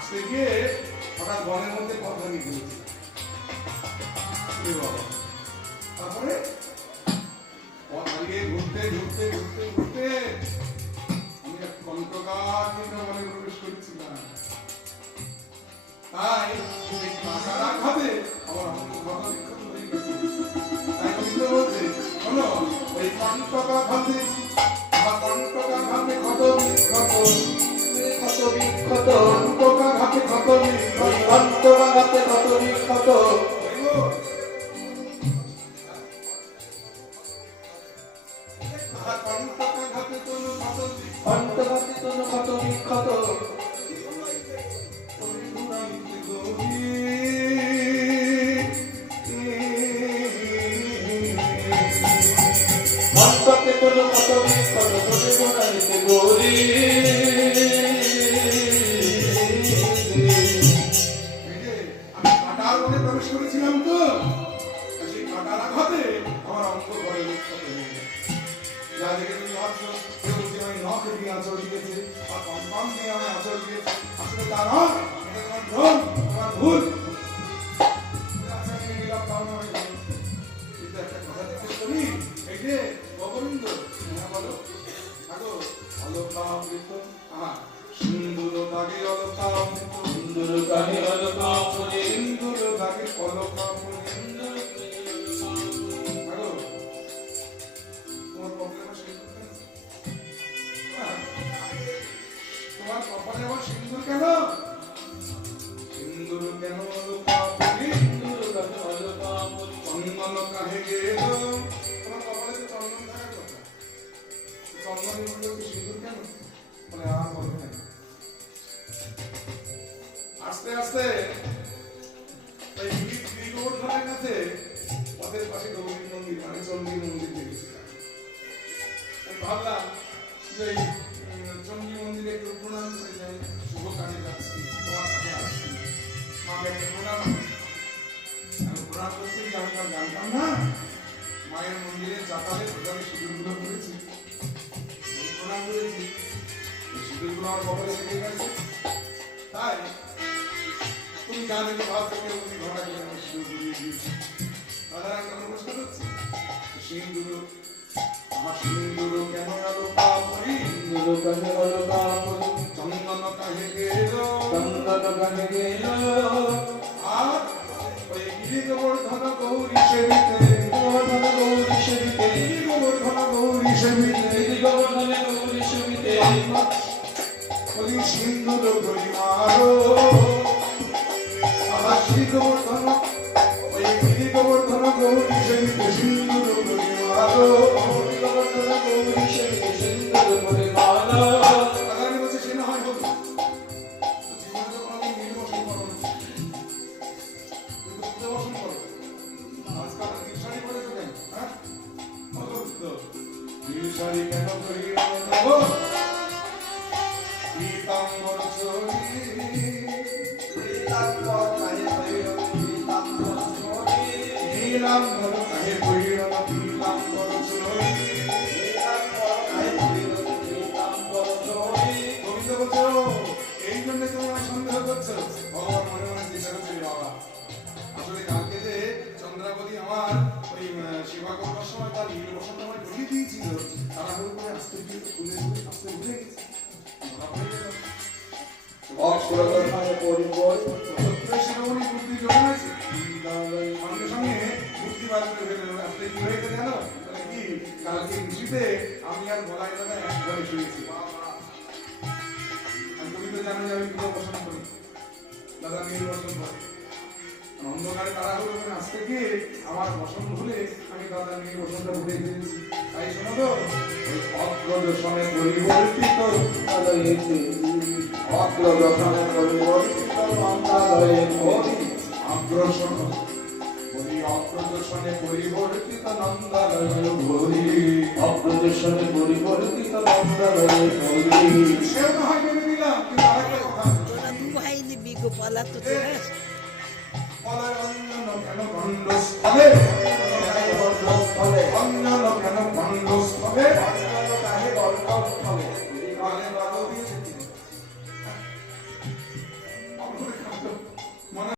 আসতে গিয়ে হঠাৎ বনের মধ্যে পথ ভাঙি ফেলেছে। তারপরে পথ হারিয়ে ঘুরতে ঘুরতে ঘুরতে ঘুরতে আমি এক কণ্টকার বনে প্রবেশ করেছিলাম। তাই এই কাঁটার আঘাতে আমার অঙ্গ বিক্ষত হয়ে গেছে। তাই কবিতা বলছে, শোনো, ওই কণ্টকাঘাতে আমার কণ্টকাঘাতে ক্ষত বিক্ষত, ক্ষত বিক্ষত, কণ্টকাঘাতে ক্ষত বিক্ষত, কণ্টকাঘাতে ক্ষত বিক্ষত। কণ্টকাঘাতে তনু ক্ষত বিক্ষত, কণ্টকাঘাতে তনু ক্ষত বিক্ষত। মন্তকে তোলো কত বিক্ষত তোলে গোড়াইতে গৌরী। আমি কাঁটার মনে প্রবেশ করেছিলাম তো, সেই কাঁটার আঘাতে আমার অঙ্গ ঘরে বিক্ষত হয়ে গেছে। যা দেখে তুমি ভাবছো কেউ আমি নখ দিয়ে আঁচল দিয়েছে বা কম্পাম দিয়ে আমার আঁচল দিয়েছে, আসলে তা নয়, এটা তোমার ভ্রম, তোমার ভুল। একটা কথা জিজ্ঞেস করি, এই যে গোবিন্দ, বলো থাকো অলকামৃত, সিন্দুর দাগে অলকামৃত, সিন্দুর দাগে অলকামৃত, সিন্দুর দাগে অলকামৃত। থাকো তোমার কপালে সিন্দুর কেন? তোমার কপালে আবার সিন্দুর কেন? সিন্দুর কেন অলকামৃত, সিন্দুর দাগে অলকামৃত, চন্দন কাহে গেল। তোমার কপালে তো চন্দন থাকার কথা, চন্দনের মধ্যে কি সিঁদুর কেন? মানে আর বলবে না। আস্তে আস্তে এই গোবর্ধনের কাছে পথের পাশে গৌরী মন্দির মানে চণ্ডী মন্দির দেখেছিলাম। আমি ভাবলাম যে চণ্ডী মন্দিরে একটু প্রণাম করে যাই, শুভ কাজে যাচ্ছি, তোমার কাছে আসছি, মাকে একটা প্রণাম। আমি প্রণাম করতে গিয়ে আমি তার জানতাম না মায়ের মন্দিরে চাতালে প্রধানে সিঁদুরগুলো করেছি, প্রণাম করেছি, সিঁদুরগুলো আমার কপালে লেগে গেছে। তাই তুমি জানে যে ভাব থেকে উনি ঘটা করে আমি সিঁদুর ঘুরিয়ে দিয়েছি। দাদা একটা প্রশ্ন করছি, সিঁদুর আমার সিঁদুর কেন আলো কাপড়ি, সিঁদুর কেন আলো কাপড়ি, চন্দন কাহে গেল, চন্দন কাহে গেল। আর ওই গিরিগোবর্ধন গৌরী সেবিতে, গোবর্ধন গৌরী সেবিতে, গিরিগোবর্ধন গৌরী সেবিতে, গিরিগোবর্ধন গৌরী সেবিতে, ওই সিন্দুর পরিমারো। আহা শ্রী গোবর্ধন, ওই গিরিগোবর্ধন গৌরী সেবিতে সিন্দুর পরিমারো, গিরিগোবর্ধন গৌরী সেবিতে সিন্দুর পরিমারো। আগামী বছর সে না হয় হতো, জীবনে তো কোনোদিন নির্বাচন করো না, পূজাবসন করো। আজকাল শাড়ি পরেছো কেন? হ্যাঁ, শাড়ি কেন পরিয়ে দেব? পীতাম্বর চরি, পীতাম্বর কাহে পরিয়ে, পীতাম্বর চরি, পীতাম্বর কাহে পরিয়ে, পীতাম্বর চরি, পীতাম্বর কাহে পরিয়ে, পীতাম্বর চরি। কবিতা বলছো এই জন্য তোমরা সন্দেহ করছো? ভগবান মনে মনে চিন্তা করছে, বাবা আসলে কালকে যে চন্দ্রাবতী আমার ওই সেবা করবার সময় তার নীল বসন্ত আমার ঢুকিয়ে দিয়েছিল, তারা হল করে আস্তে খুলে আস্তে ভুলে গেছে। সঙ্গে সঙ্গে বুদ্ধি বার করে ফেলে আসলে কি হয়েছে জানো? কি কালকে কৃষিতে আমি আর বলাই দাদা একবারে শুয়েছি। তুমি তো জানো যে আমি পুজো পছন্দ করি, দাদা নীল বসন্ত করে অন্ধকারে তারা হলো ওখানে আসতে গিয়ে আমার বসন ভুলে আমি দাদা নিয়ে বসনটা ভুলে ফেলেছি। তাই শোনো তো, অগ্রদর্শনে পরিবর্তিত অগ্রদর্শনে পরিবর্তিত অগ্রসন অগ্রদর্শনে পরিবর্তিত নন্দালয় ঘড়ি, অগ্রদর্শনে পরিবর্তিত নন্দালয় ঘড়ি। সে তো হয় মেনে নিলাম, কিন্তু আরেকটা কথা গোপালা তো অঞ্জন কেন গণ্ডস্থলে, অঞ্জন কেন গণ্ডস্থলে,